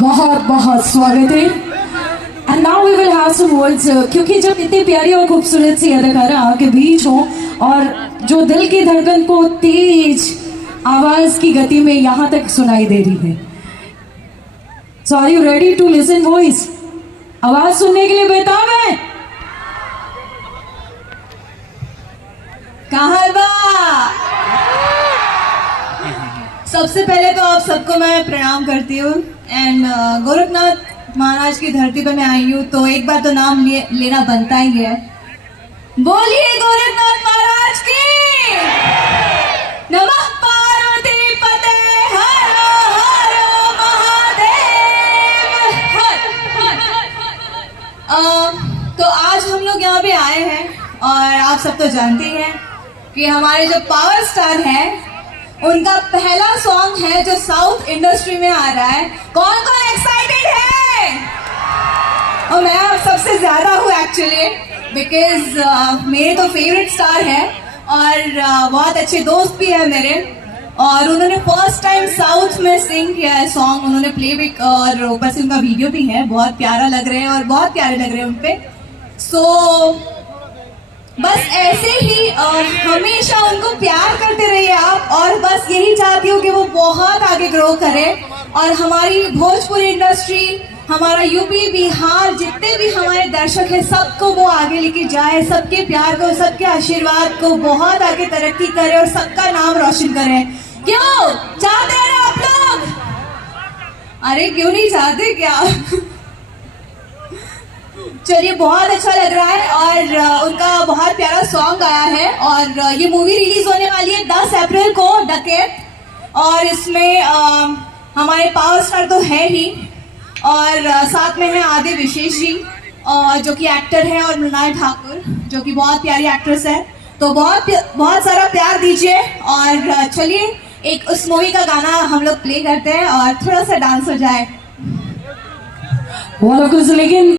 बहुत बहुत स्वागत है। And now we will have some words, क्योंकि जब इतनी प्यारी और खूबसूरत सी अदाकारा आपके बीच हो और जो दिल की धड़कन को तेज आवाज की गति में यहाँ तक सुनाई दे रही है, so are you ready to listen voice? आवाज सुनने के लिए बेताब है? कहाँ बा? सबसे पहले तो आप सबको मैं प्रणाम करती हूँ एंड गोरखनाथ महाराज की धरती पर मैं आई हूँ तो एक बार तो नाम लेना बनता ही है। बोलिए गोरखनाथ महाराज की नमः पार्वती पते हर हर महादेव हर। तो आज हम लोग यहाँ पे आए हैं और आप सब तो जानते ही हैं कि हमारे जो पावर स्टार हैं उनका पहला सॉन्ग है जो साउथ इंडस्ट्री में आ रहा है। कौन कौन एक्साइटेड है? और मैं सबसे ज्यादा हूँ एक्चुअली, बिकॉज मेरे तो फेवरेट स्टार है और बहुत अच्छे दोस्त भी है मेरे, और उन्होंने फर्स्ट टाइम साउथ में सिंग किया है सॉन्ग। उन्होंने प्लेबैक और ऊपर से उनका वीडियो भी है, बहुत प्यारा लग रहे हैं और बहुत प्यारे लग रहे हैं उनपे। सो बस ऐसे ही हमेशा उनको प्यार करते रहिए आप, और बस यही चाहती हूँ कि वो बहुत आगे ग्रो करें और हमारी भोजपुरी इंडस्ट्री, हमारा यूपी बिहार जितने भी हमारे दर्शक हैं सबको वो आगे लेके जाए, सबके प्यार को, सबके आशीर्वाद को बहुत आगे तरक्की करे और सबका नाम रोशन करे। क्यों चाहते हैं ना आप लोग? अरे क्यों नहीं चाहते क्या? चलिए, बहुत अच्छा लग रहा है और उनका बहुत प्यारा सॉन्ग आया है और ये मूवी रिलीज होने वाली है 10 अप्रैल को, डकैत। और इसमें हमारे पावर स्टार तो है ही और साथ में है आदि विशेष जी जो कि एक्टर है, और मृणाल ठाकुर जो कि बहुत प्यारी एक्ट्रेस है। तो बहुत सारा प्यार दीजिए और चलिए एक उस मूवी का गाना हम लोग प्ले करते हैं और थोड़ा सा डांस हो जाए। लेकिन